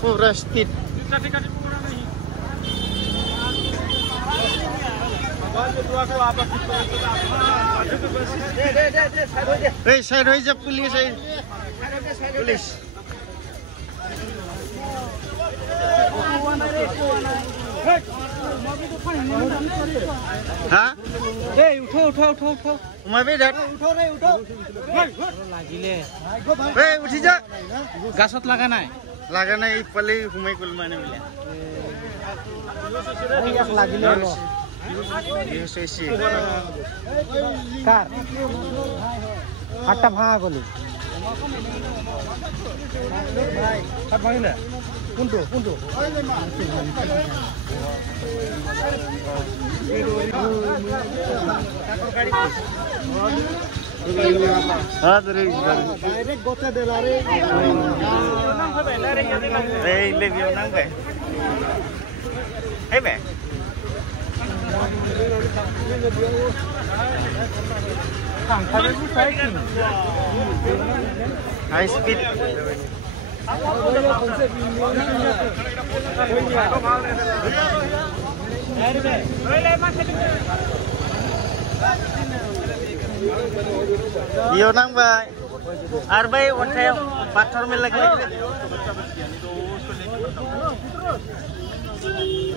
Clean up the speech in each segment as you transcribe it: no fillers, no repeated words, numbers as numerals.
pura speed. Side hoy jab police police. हाँ? उठो मैं भी डर उठी जा गाছত লাগা নাই पले घुमाई कुल माने मिले লাগিলে कार हाटटा भाঙা গলি হাত ভাঙিলে কোনটো डायरेक्ट गोते देला रे ले बियो नang बे हे बे हाई स्पीड यो nang bay arbay onthai pathor mein lag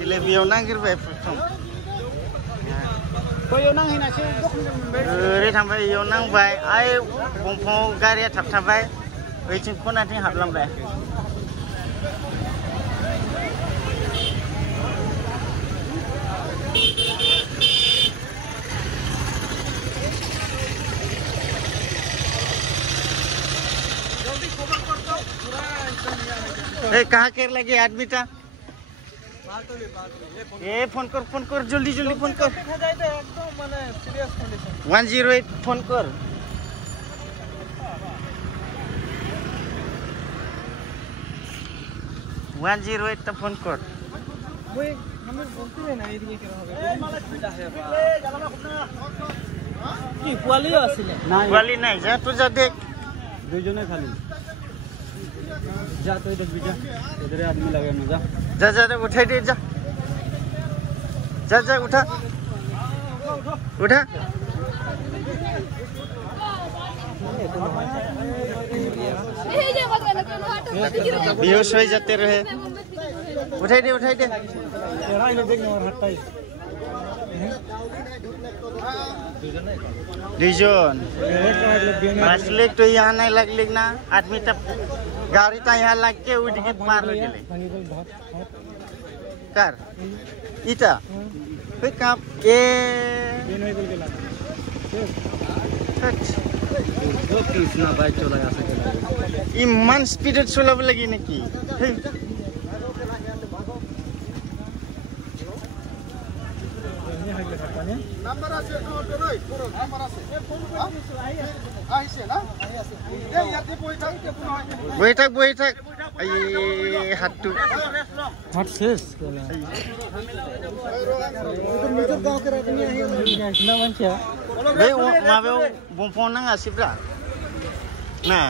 ile biyo nang gir bay prothom koyo nang hina se re thambai yo nang bay ai bongpho gari thap thabai oiching khona thing hablam bay कहाँ केर लगे आदमी ता ए phone कर जल्दी phone कर 108 phone कर 108 ता फोन कर পোৱালি নাই যা তো যা দেখ দুইজনে খালি जा तो इधर भी जा इधर आदमी लगे ना जा उठा दे जा उठा बेहोश हो जाते रहे उठाई दे दुईजन असले तो यहाँ नहीं लगले ना आदमी तब गाड़ी ता यहाँ लग के उठ के मार हो गेले कर इता कोई काम ए दो किसना बाइक चलाया सके इमान स्पीड चलाब लगी नेकी নাম্বার আছে তো নই পুরো নাম্বার আছে এ ফোন আইছে না এই ইয়াতে বই থাক এই হাতটো হাত শেষ নিজের গাঁও করে তুমি না মানছে বে মাবে বমফোন নাঙা সিব্রা না